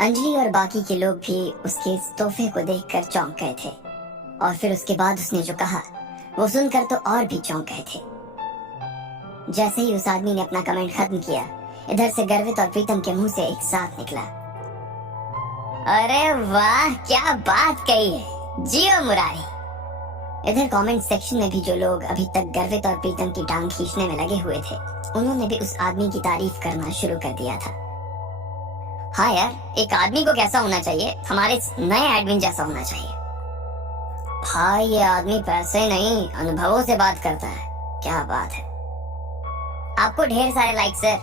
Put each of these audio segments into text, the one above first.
अंजलि और बाकी के लोग भी उसके इस तोहफे को देखकर चौंक गए थे और फिर उसके बाद उसने जो कहा वो सुनकर तो और भी चौंक गए थे। जैसे ही उस आदमी ने अपना कमेंट खत्म किया, इधर से गर्वित और प्रीतम के मुंह से एक साथ निकला, अरे वाह क्या बात कही है, जियो मुरारी। इधर कमेंट सेक्शन में भी जो लोग अभी तक गर्वित और प्रीतम की टांग खींचने में लगे हुए थे, उन्होंने भी उस आदमी की तारीफ करना शुरू कर दिया था। हाँ यार, एक आदमी को कैसा होना चाहिए, हमारे नए एडमिन जैसा होना चाहिए। भाई ये आदमी पैसे नहीं अनुभवों से बात करता है, क्या बात है। आपको ढेर सारे लाइक सर,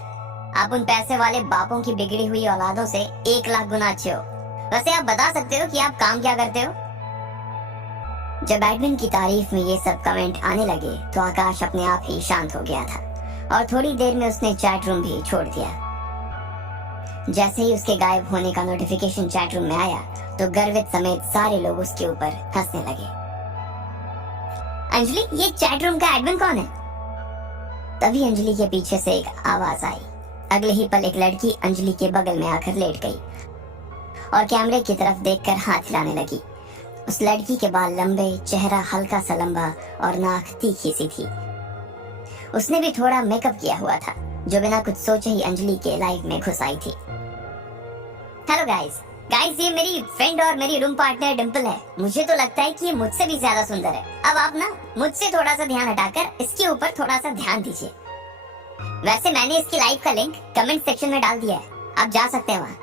आप उन पैसे वाले बापों की बिगड़ी हुई औलादों से 1 लाख गुना अच्छे हो। वैसे आप बता सकते हो कि आप काम क्या करते हो? जब एडमिन की तारीफ में ये सब कमेंट आने लगे तो आकाश अपने आप ही शांत हो गया था और थोड़ी देर में उसने चैट रूम भी छोड़ दिया। जैसे ही उसके गायब होने का नोटिफिकेशन चैट रूम में आया तो गर्वित समेत सारे लोग उसके ऊपर हंसने लगे। अंजलि, ये चैट रूम का एडमिन कौन है? तभी अंजलि के पीछे से एक आवाज आई। अगले ही पल एक लड़की अंजलि के बगल में आकर लेट गई और कैमरे की तरफ देखकर हाथ हिलाने लगी। उस लड़की के बाल लंबे, चेहरा हल्का सा लंबा और नाक तीखी सी थी। उसने भी थोड़ा मेकअप किया हुआ था, जो बिना कुछ सोचे ही अंजलि के लाइफ में घुस आई थी। हेलो गाइस, ये मेरी फ्रेंड और मेरी रूम पार्टनर डिंपल है। मुझे तो लगता है कि ये मुझसे भी ज्यादा सुंदर है। अब आप ना मुझसे थोड़ा सा ध्यान हटाकर इसके ऊपर थोड़ा सा ध्यान दीजिए। वैसे मैंने इसकी लाइव का लिंक कमेंट सेक्शन में डाल दिया है, आप जा सकते हैं वहां।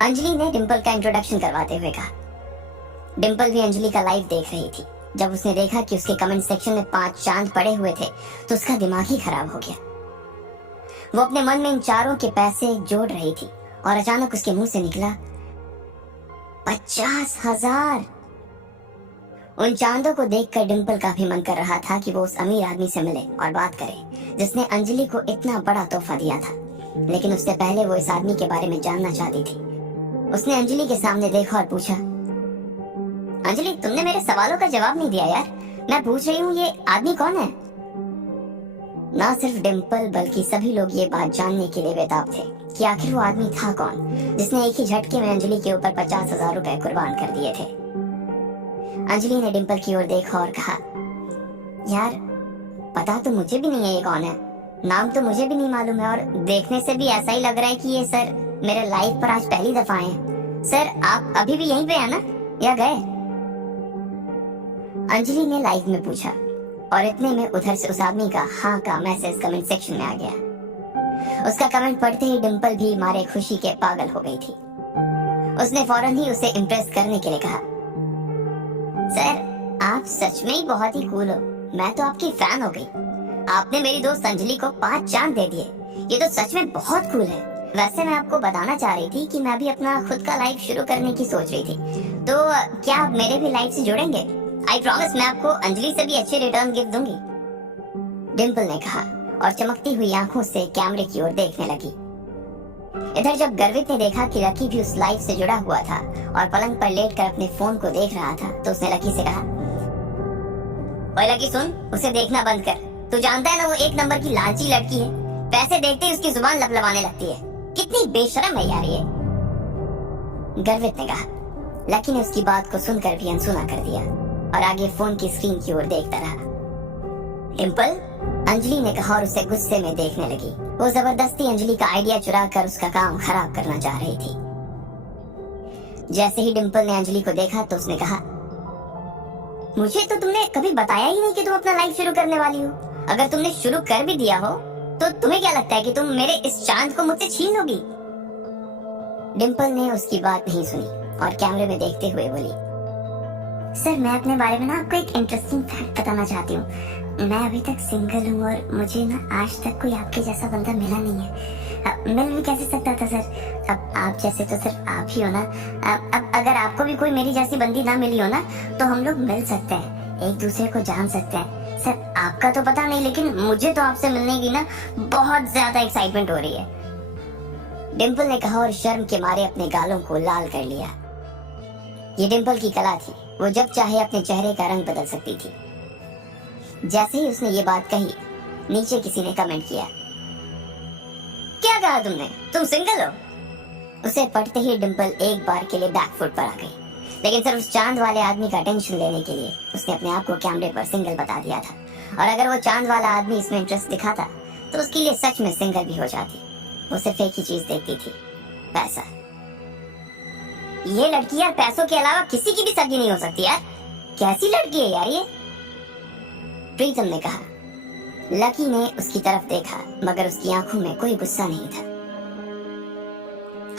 अंजलि ने डिंपल का इंट्रोडक्शन करवाते हुए कहा। डिंपल भी अंजलि का लाइव देख रही थी। जब उसने देखा कि उसके कमेंट सेक्शन में 5 चांद पड़े हुए थे तो उसका दिमाग ही खराब हो गया। वो अपने मन में इन चारों के पैसे जोड़ रही थी और अचानक उसके मुंह से निकला 50,000। उन चांदों को देखकर डिंपल का भी मन कर रहा था कि वो उस अमीर आदमी से मिले और बात करे जिसने अंजलि को इतना बड़ा तोहफा दिया था, लेकिन उससे पहले वो इस आदमी के बारे में जानना चाहती थी। उसने अंजलि के सामने देखा और पूछा, अंजलि तुमने मेरे सवालों का जवाब नहीं दिया यार। मैं पूछ रही हूँ ये आदमी कौन है? ना सिर्फ डिंपल बल्कि सभी लोग ये बात जानने के लिए बेताब थे कि आखिर वो आदमी था कौन जिसने एक ही झटके में अंजलि के ऊपर 50,000 रुपए कुर्बान कर दिए थे। अंजलि ने डिंपल की ओर देखा और कहा, यार पता तो मुझे भी नहीं है ये कौन है, नाम तो मुझे भी नहीं मालूम है और देखने से भी ऐसा ही लग रहा है कि ये सर मेरे लाइफ पर आज पहली दफा आए हैं। सर आप अभी भी यहीं पे है ना या गए? अंजलि ने लाइव में पूछा और इतने में उधर से उस आदमी का हाँ का मैसेज कमेंट सेक्शन में आ गया। उसका कमेंट पढ़ते ही डिंपल भी मारे खुशी के पागल हो गई थी। उसने फौरन ही उसे इम्प्रेस करने के लिए कहा, सर आप सच में ही बहुत ही कूल हो, मैं तो आपकी फैन हो गई। आपने मेरी दोस्त अंजलि को 5 चांद दे दिए, ये तो सच में बहुत कूल है। वैसे मैं आपको बताना चाह रही थी कि मैं भी अपना खुद का लाइव शुरू करने की सोच रही थी, तो क्या आप मेरे भी लाइव से जुड़ेंगे? आई प्रॉमिस मैं आपको अंजलि से भी अच्छे रिटर्न गिफ्ट दूंगी, डिंपल ने कहा और चमकती हुई आंखों से कैमरे की ओर देखने लगी। इधर जब गर्वित ने देखा कि लकी भी उस लाइव से जुड़ा हुआ था और पलंग पर लेटकर अपने फोन को देख रहा था तो उसने लकी से कहा, ओए लकी सुन, उसे देखना बंद कर। तू जानता है ना वो 1 नंबर की लालची लड़की है, पैसे देखते ही उसकी जुबान लपलपाने लगती है। कितनी बेशरम है यार ये, गर्वित ने कहा। लकी ने उसकी बात को सुनकर भी अनसुना कर दिया और आगे फोन की स्क्रीन की ओर देखता रहा। डिंपल, अंजलि ने कहा और उसे गुस्से में देखने लगी। वो जबरदस्ती अंजलि का आइडिया चुरा कर उसका काम खराब करना चाह रही थी। जैसे ही डिंपल ने अंजलि को देखा तो उसने कहा, मुझे तो तुमने कभी बताया ही नहीं कि तुम अपना लाइफ शुरू करने वाली हो। अगर तुमने शुरू कर भी दिया हो तो तुम्हें क्या लगता है कि तुम मेरे इस चांद को मुझसे छीन लोगी? डिंपल ने उसकी बात नहीं सुनी और कैमरे में देखते हुए बोली, सर मैं अपने बारे में ना आपको एक इंटरेस्टिंग फैक्ट बताना चाहती हूँ। मैं अभी तक सिंगल हूँ और मुझे ना आज तक कोई आपके जैसा बंदा मिला नहीं है। मिल भी कैसे सकता था सर, अब आप जैसे तो सिर्फ आप ही हो ना। अब अगर आपको भी कोई मेरी जैसी बंदी ना मिली हो ना तो हम लोग मिल सकते हैं, एक दूसरे को जान सकते हैं। सर आपका तो पता नहीं, लेकिन मुझे तो आपसे मिलने की ना बहुत ज्यादा एक्साइटमेंट हो रही है, डिंपल ने कहा और शर्म के मारे अपने गालों को लाल कर लिया। ये डिंपल की कला थी, वो जब चाहे अपने चेहरे का रंग बदल सकती थी। जैसे ही उसने ये बात कही, नीचे किसी ने कमेंट किया, क्या कहा तुमने, तुम सिंगल हो? उसे पढ़ते ही डिम्पल एक बार के लिए बैकफुट पर आ गई, लेकिन सिर्फ उस चांद वाले आदमी का अटेंशन लेने के लिए उसने अपने आप को कैमरे पर सिंगल बता दिया था। और अगर वो चांद वाला आदमी इसमें इंटरेस्ट दिखाता तो उसके लिए सच में सिंगल भी हो जाती। वो सिर्फ एक ही चीज देखती थी, पैसा। ये लड़की यार पैसों के अलावा किसी की भी सगी नहीं हो सकती यार। कैसी लड़की है यार ये, प्रीतम ने कहा। लकी ने उसकी तरफ देखा, मगर उसकी आंखों में कोई गुस्सा नहीं था।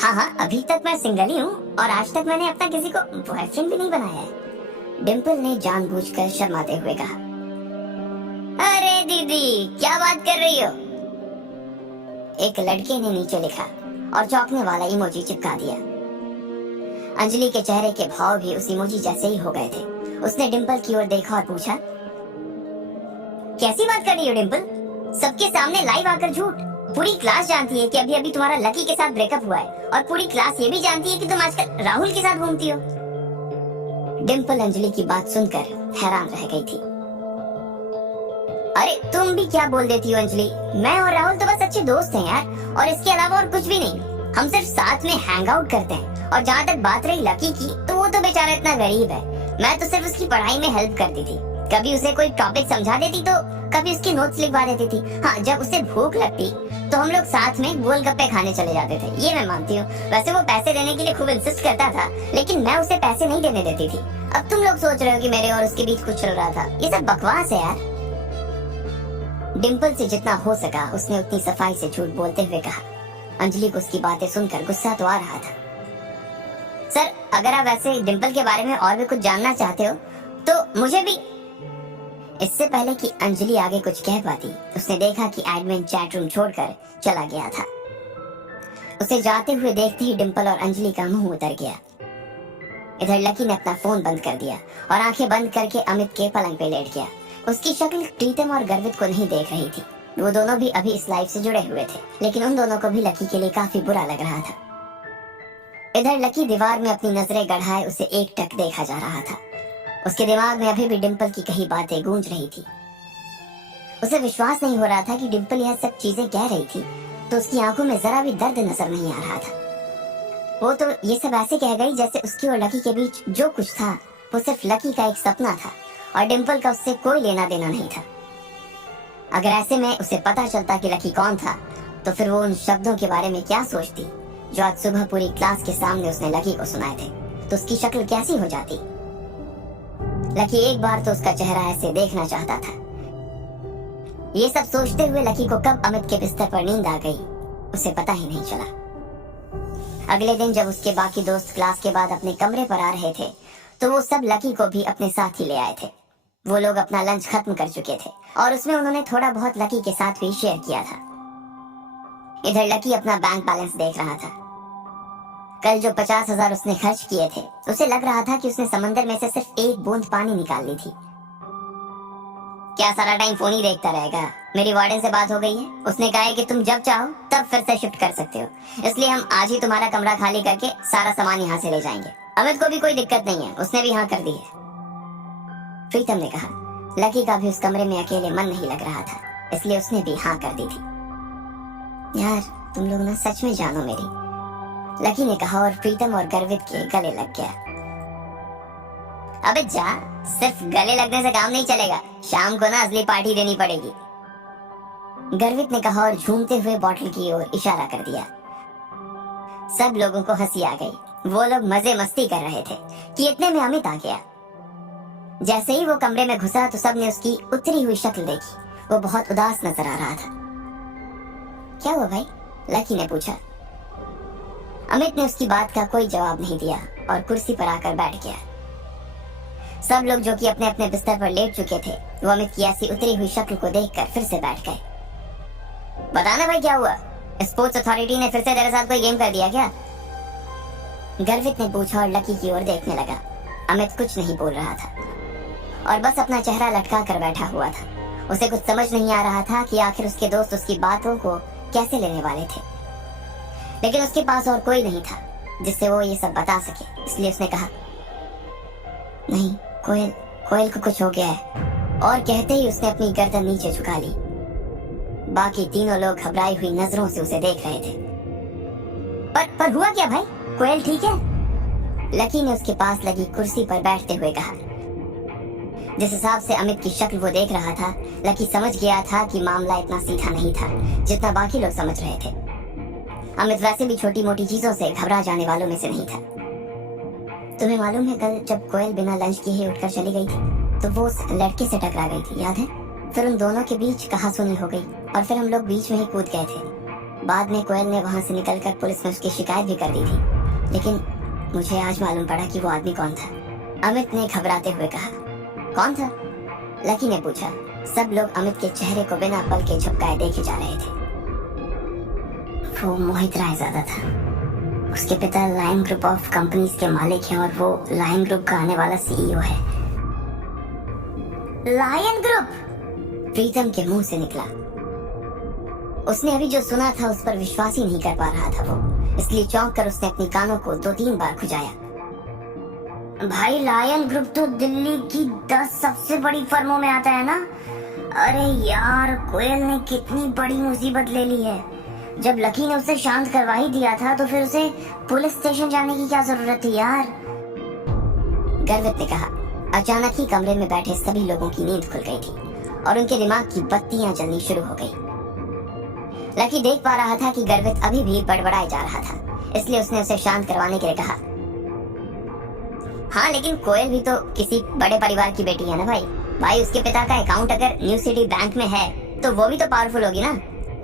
हाँ, अभी तक मैं सिंगल ही हूँ और आज तक मैंने अपना किसी को बॉयफ्रेंड भी नहीं बनाया है, डिम्पल ने जानबूझकर शर्माते हुए कहा। अरे दीदी, क्या बात कर रही हो? एक लड़के ने नीचे लिखा और चौंकने वाला इमोजी चिपका दिया। अंजलि के चेहरे के भाव भी उस इमोजी जैसे ही हो गए थे। उसने डिम्पल की ओर देखा और पूछा, कैसी बात कर रही हो डिम्पल? सबके सामने लाइव आकर झूठ। पूरी क्लास जानती है कि अभी अभी तुम्हारा लकी के साथ ब्रेकअप हुआ है और पूरी क्लास ये भी जानती है कि तुम आजकल राहुल के साथ घूमती हो। डिम्पल अंजलि की बात सुनकर हैरान रह गई थी। अरे तुम भी क्या बोल देती हो अंजलि? मैं और राहुल तो बस अच्छे दोस्त हैं यार, और इसके अलावा और कुछ भी नहीं। हम सिर्फ साथ में हैंग आउट करते हैं। और जहाँ तक बात रही लकी की, तो वो तो बेचारा इतना गरीब है। मैं तो सिर्फ उसकी पढ़ाई में हेल्प करती थी। कभी उसे कोई टॉपिक समझा देती तो कभी उसकी नोट्स लिखवा देती थी। हाँ, जब उसे भूख लगती तो हम लोग साथ में गोलगप्पे खाने चले जाते थे, ये मैं मानती हूँ। वैसे वो पैसे देने के लिए खूब इंसिस्ट करता था, लेकिन मैं उसे पैसे नहीं देने देती थी। अब तुम लोग सोच रहे हो कि मेरे और उसके बीच कुछ चल रहा था, ये सब बकवास है यार। डिम्पल से जितना हो सका उसने उतनी सफाई से झूठ बोलते हुए कहा। अंजलि को उसकी बातें सुनकर गुस्सा तो आ रहा था। सर, अगर आप वैसे डिम्पल के बारे में और भी कुछ जानना चाहते हो तो मुझे भी। इससे पहले कि अंजलि आगे कुछ कह पाती, उसने देखा कि एडमिन चैट रूम छोड़कर चला गया था। उसे जाते हुए देखते ही डिम्पल और अंजलि का मुंह उतर गया। इधर लकी ने अपना फोन बंद कर दिया और आंखें बंद करके अमित के पलंग पे लेट गया। उसकी शक्ल प्रीतम और गर्वित को नहीं देख रही थी। वो दोनों भी अभी इस लाइफ से जुड़े हुए थे, लेकिन उन दोनों को भी लकी के लिए काफी बुरा लग रहा था। इधर लकी दीवार में अपनी नजरें गड़ाए उसे एकटक देखा जा रहा था। उसके दिमाग में अभी भी डिम्पल की कही बातें गूंज रही थी। उसे विश्वास नहीं हो रहा था कि डिम्पल यह सब चीजें कह रही थी, तो उसकी आंखों में जरा भी दर्द नजर नहीं आ रहा था। वो तो ये सब ऐसे कह गई जैसे उसकी और लकी के बीच जो कुछ था वो सिर्फ लकी का एक सपना था और डिम्पल का उससे कोई लेना देना नहीं था। अगर ऐसे में उसे पता चलता कि लकी कौन था, तो फिर वो उन शब्दों के बारे में क्या सोचती जो आज सुबह पूरी क्लास के सामने उसने लकी को सुनाए थे। तो उसकी शक्ल कैसी हो जाती। लकी एक बार तो उसका चेहरा ऐसे देखना चाहता था। ये सब सोचते हुए लकी को कब अमित के बिस्तर पर नींद आ गई उसे पता ही नहीं चला। अगले दिन जब उसके बाकी दोस्त क्लास के बाद अपने कमरे पर आ रहे थे, तो वो सब लकी को भी अपने साथ ही ले आए थे। वो लोग अपना लंच खत्म कर चुके थे और उसमें उन्होंने थोड़ा बहुत लकी के साथ भी शेयर किया था। इधर लकी अपना बैंक बैलेंस देख रहा था। कल जो 50,000 उसने खर्च किए थे, उसे लग रहा था कि उसने समंदर में से सिर्फ एक बूंद पानी निकाल ली थी। क्या सारा टाइम फोन ही देखता रहेगा? मेरी वार्डन से बात हो गई है, उसने कहा है कि तुम जब चाहो तब फिर से शिफ्ट कर सकते हो, इसलिए हम आज ही तुम्हारा कमरा खाली करके सारा सामान यहाँ से ले जाएंगे। अमित को भी कोई दिक्कत नहीं है, उसने भी हाँ कर दी है, प्रीतम ने कहा। लकी का भी उस कमरे में अकेले मन नहीं लग रहा था, इसलिए उसने भी हाँ कर दी थी। यार तुम लोग ना सच में जानो मेरी, लकी ने कहा और प्रीतम और गर्वित के गले लग गया। अबे जा, सिर्फ गले लगने से काम नहीं चलेगा, शाम को ना असली पार्टी देनी पड़ेगी, गर्वित ने कहा और झूमते हुए बॉटल की ओर इशारा कर दिया। सब लोगों को हंसी आ गई। वो लोग मजे मस्ती कर रहे थे कि इतने में अमित आ गया। जैसे ही वो कमरे में घुसा तो सबने उसकी उतरी हुई शक्ल देखी। वो बहुत उदास नजर आ रहा था। क्या हुआ भाई? लकी ने पूछा। अमित ने उसकी बात का कोई जवाब नहीं दिया और कुर्सी पर आकर बैठ गया। सब लोग जो कि अपने अपने बिस्तर पर लेट चुके थे, वो अमित की ऐसी उतरी हुई शक्ल को देखकर फिर से बैठ गए। बताना भाई क्या हुआ? स्पोर्ट्स अथॉरिटी ने फिर से तेरे साथ कोई गेम कर दिया क्या? गर्वित ने पूछा और लकी की ओर देखने लगा। अमित कुछ नहीं बोल रहा था और बस अपना चेहरा लटका कर बैठा हुआ था। उसे कुछ समझ नहीं आ रहा था कि आखिर उसके दोस्त उसकी बातों को कैसे लेने वाले थे, लेकिन उसके पास और कोई नहीं था जिससे वो ये सब बता सके, इसलिए उसने कहा, नहीं कोयल को कुछ हो गया है, और कहते ही उसने अपनी गर्दन नीचे झुका ली। बाकी तीनों लोग घबराई हुई नजरों से उसे देख रहे थे। पर हुआ क्या भाई? कोयल ठीक है? लकी ने उसके पास लगी कुर्सी पर बैठते हुए कहा। जिस हिसाब से अमित की शक्ल वो देख रहा था, लकी समझ गया था कि मामला इतना सीधा नहीं था जितना बाकी लोग समझ रहे थे। अमित वैसे भी छोटी मोटी चीजों से घबरा जाने वालों में से नहीं था। तुम्हें मालूम है, कल जब कोयल बिना लंच किए ही उठकर चली गई थी तो वो उस लड़के से टकरा गई थी, याद है? फिर उन दोनों के बीच कहासुनी हो गई और फिर हम लोग बीच में ही कूद गए थे। बाद में कोयल ने वहां से निकलकर पुलिस में उसकी शिकायत भी कर दी थी, लेकिन मुझे आज मालूम पड़ा कि वो आदमी कौन था। अमित ने घबराते हुए कहा। कौन था? लकी ने पूछा। सब लोग अमित के चेहरे को बिना पल के झपकाए देखे जा रहे थे। वो मोहित रायजादा था। उसके पिता लायन ग्रुप ऑफ कंपनीज के मालिक हैं और वो लायन ग्रुप का आने वाला सीईओ है। Lion group? प्रीतम के मुंह से निकला। उसने अभी जो सुना था उस पर विश्वास ही नहीं कर पा रहा था वो, इसलिए चौंक कर उसने अपनी कानों को 2-3 बार खुजाया। भाई, लायन ग्रुप तो दिल्ली की 10 सबसे बड़ी फर्मों में आता है ना? अरे यार, कोयल ने कितनी बड़ी मुसीबत ले ली है। जब लकी ने उसे शांत करवा ही दिया था तो फिर उसे पुलिस स्टेशन जाने की क्या जरूरत थी यार? गर्वित ने कहा। अचानक ही कमरे में बैठे सभी लोगों की नींद खुल गई थी और उनके दिमाग की बत्तियां जलनी शुरू हो गई। लकी देख पा रहा था कि गर्वित अभी भी बड़बड़ाए जा रहा था, इसलिए उसने उसे शांत करवाने के लिए कहा। हाँ, लेकिन कोयल भी तो किसी बड़े परिवार की बेटी है ना भाई। भाई, उसके पिता का अकाउंट अगर न्यू सिटी बैंक में है तो वो भी तो पावरफुल होगी ना,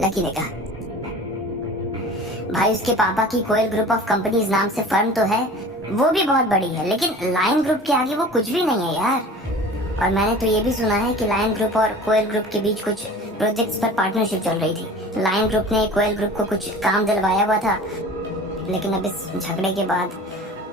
लकी ने कहा। भाई, उसके पापा की कोयल ग्रुप ऑफ कंपनीज नाम से फर्म तो है, वो भी बहुत बड़ी है, लेकिन लायन ग्रुप के आगे वो कुछ भी नहीं है यार। और मैंने तो ये भी सुना है कि लायन ग्रुप और कोयल ग्रुप के बीच कुछ प्रोजेक्ट्स पर पार्टनरशिप चल रही थी। लायन ग्रुप ने कोयल ग्रुप को कुछ काम दिलवाया हुआ था, लेकिन अब इस झगड़े के बाद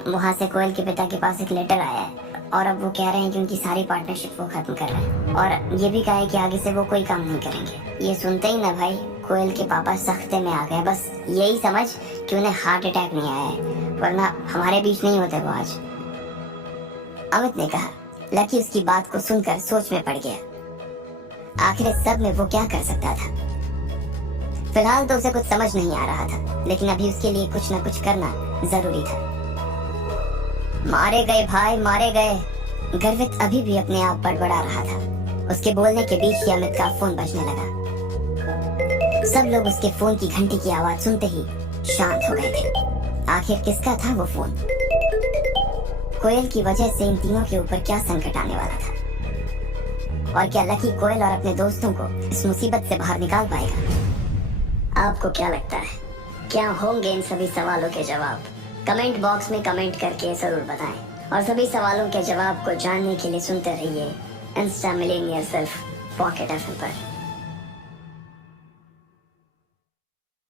वहां से कोयल के पिता के पास एक लेटर आया है और अब वो कह रहे हैं कि उनकी सारी पार्टनरशिप वो खत्म कर रहे हैं और ये भी कहा है कि आगे से वो कोई काम नहीं करेंगे। ये सुनते ही ना भाई, कोयल के पापा सख्ते में आ गए। बस यही समझ कि उन्हें हार्ट अटैक नहीं आया है, वरना हमारे बीच नहीं होते वो आज, अमित ने कहा। लकी उसकी बात को सुनकर सोच में पड़ गया। आखिर इस सब में वो क्या कर सकता था? फिलहाल तो उसे कुछ समझ नहीं आ रहा था, लेकिन अभी उसके लिए कुछ न कुछ करना जरूरी था। मारे गए भाई, मारे गए। गर्वित अभी भी अपने आप बड़बड़ा रहा था। उसके बोलने के बीच ही अमित का फोन बजने लगा। सब लोग उसके फोन की घंटी की आवाज सुनते ही शांत हो गए थे। आखिर किसका था वो फोन? कोयल की वजह से इन तीनों के ऊपर क्या संकट आने वाला था? और क्या लकी कोयल और अपने दोस्तों को इस मुसीबत से बाहर निकाल पाएगा? आपको क्या लगता है, क्या होंगे इन सभी सवालों के जवाब? कमेंट बॉक्स में कमेंट करके जरूर बताएं और सभी सवालों के जवाब को जानने के लिए सुनते रहिए Insta million yourself pocket FM पर।